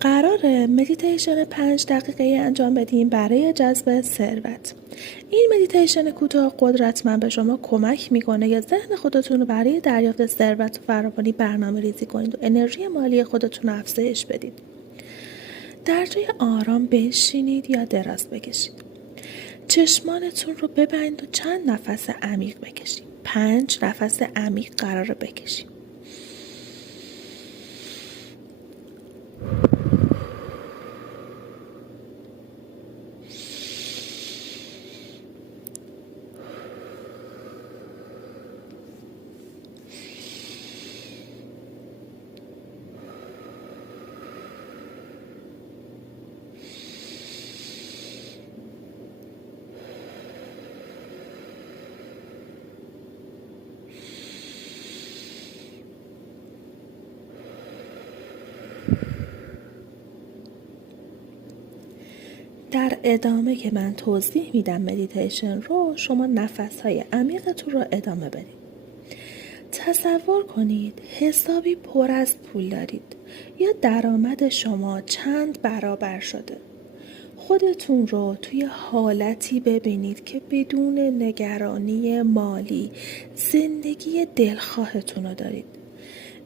قراره مدیتیشن 5 دقیقه انجام بدیم برای جذب ثروت. این مدیتیشن کوتاه قدرتمند به شما کمک میکنه یا ذهن خودتون رو برای دریافت ثروت و فراوانی برنامه ریزی کنید و انرژی مالی خودتون رو افزایش بدید. در جای آرام بشینید یا دراز بکشید. چشمانتون رو ببندید و چند نفس عمیق بکشید. 5 نفس عمیق قراره بکشید. در ادامه که من توضیح میدم مدیتیشن رو، شما نفس‌های عمیقتون رو ادامه بدید. تصور کنید حسابی پر از پول دارید یا درآمد شما چند برابر شده. خودتون رو توی حالتی ببینید که بدون نگرانی مالی زندگی دلخواهتون رو دارید.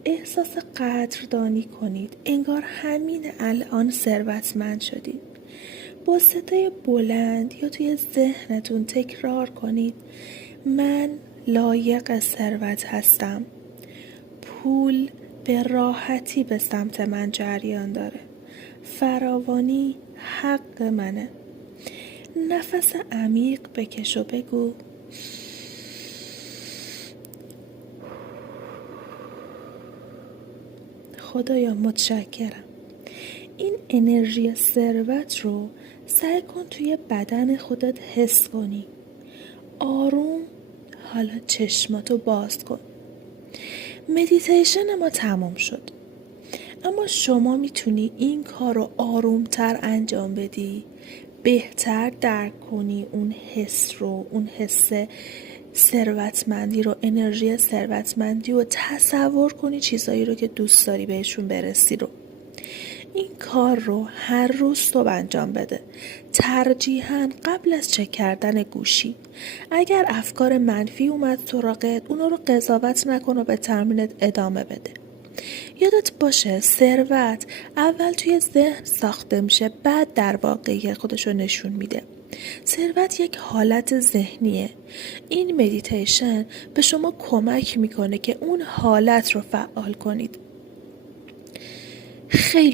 احساس قدردانی کنید، انگار همین الان ثروتمند شدید. با صدای بلند یا توی ذهنتون تکرار کنید: من لایق ثروت هستم. پول به راحتی به سمت من جریان داره. فراوانی حق منه. نفس عمیق بکش و بگو: خدایا متشکرم. این انرژی ثروت رو سعی کن توی بدن خودت حس کنی. آروم حالا چشماتو باز کن. مدیتیشن ما تمام شد. اما شما میتونی این کار رو آرومتر انجام بدی، بهتر درک کنی اون حس رو، اون حس ثروتمندی رو، انرژی ثروتمندی رو تصور کنی، چیزایی رو که دوست داری بهشون برسی رو. این کار رو هر روز صبح انجام بده، ترجیحاً قبل از چک کردن گوشی. اگر افکار منفی اومد سراغت، اونا رو قضاوت نکن و به تمرینت ادامه بده. یادت باشه ثروت اول توی ذهن ساخته میشه، بعد در واقعیت خودشو نشون میده. ثروت یک حالت ذهنیه. این مدیتیشن به شما کمک میکنه که اون حالت رو فعال کنید. خیلی